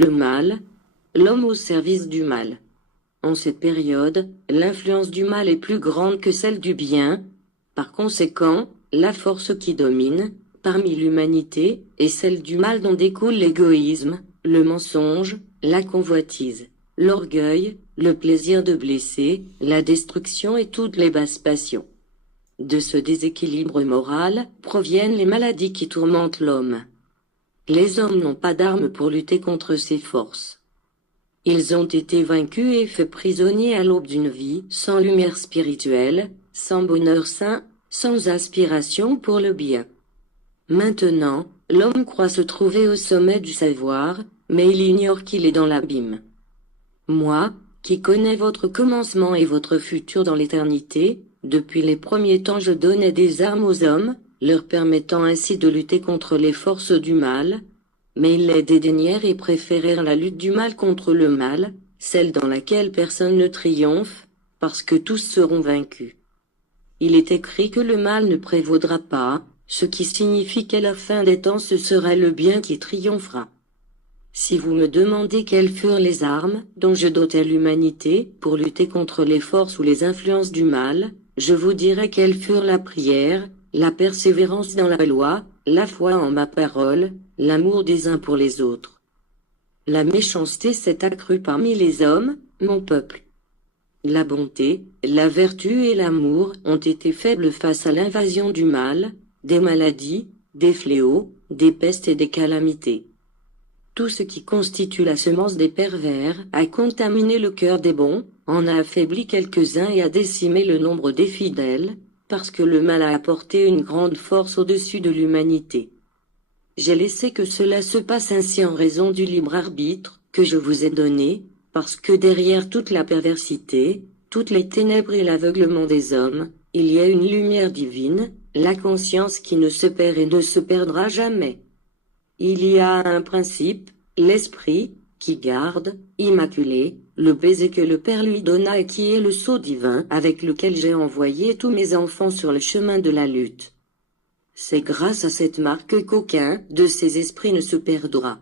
Le mal, l'homme au service du mal. En cette période, l'influence du mal est plus grande que celle du bien. Par conséquent, la force qui domine, parmi l'humanité, est celle du mal dont découle l'égoïsme, le mensonge, la convoitise, l'orgueil, le plaisir de blesser, la destruction et toutes les basses passions. De ce déséquilibre moral proviennent les maladies qui tourmentent l'homme. Les hommes n'ont pas d'armes pour lutter contre ces forces. Ils ont été vaincus et faits prisonniers à l'aube d'une vie sans lumière spirituelle, sans bonheur sain, sans aspiration pour le bien. Maintenant, l'homme croit se trouver au sommet du savoir, mais il ignore qu'il est dans l'abîme. Moi, qui connais votre commencement et votre futur dans l'éternité, depuis les premiers temps je donnais des armes aux hommes, leur permettant ainsi de lutter contre les forces du mal, mais ils les dédaignèrent et préférèrent la lutte du mal contre le mal, celle dans laquelle personne ne triomphe, parce que tous seront vaincus. Il est écrit que le mal ne prévaudra pas, ce qui signifie qu'à la fin des temps ce sera le bien qui triomphera. Si vous me demandez quelles furent les armes dont je dotais l'humanité pour lutter contre les forces ou les influences du mal, je vous dirai quelles furent la prière, la persévérance dans la loi, la foi en ma parole, l'amour des uns pour les autres. La méchanceté s'est accrue parmi les hommes, mon peuple. La bonté, la vertu et l'amour ont été faibles face à l'invasion du mal, des maladies, des fléaux, des pestes et des calamités. Tout ce qui constitue la semence des pervers a contaminé le cœur des bons, en a affaibli quelques-uns et a décimé le nombre des fidèles, parce que le mal a apporté une grande force au-dessus de l'humanité. J'ai laissé que cela se passe ainsi en raison du libre arbitre que je vous ai donné, parce que derrière toute la perversité, toutes les ténèbres et l'aveuglement des hommes, il y a une lumière divine, la conscience qui ne se perd et ne se perdra jamais. Il y a un principe, l'esprit, qui garde, immaculé, le baiser que le Père lui donna et qui est le sceau divin avec lequel j'ai envoyé tous mes enfants sur le chemin de la lutte. C'est grâce à cette marque qu'aucun de ces esprits ne se perdra.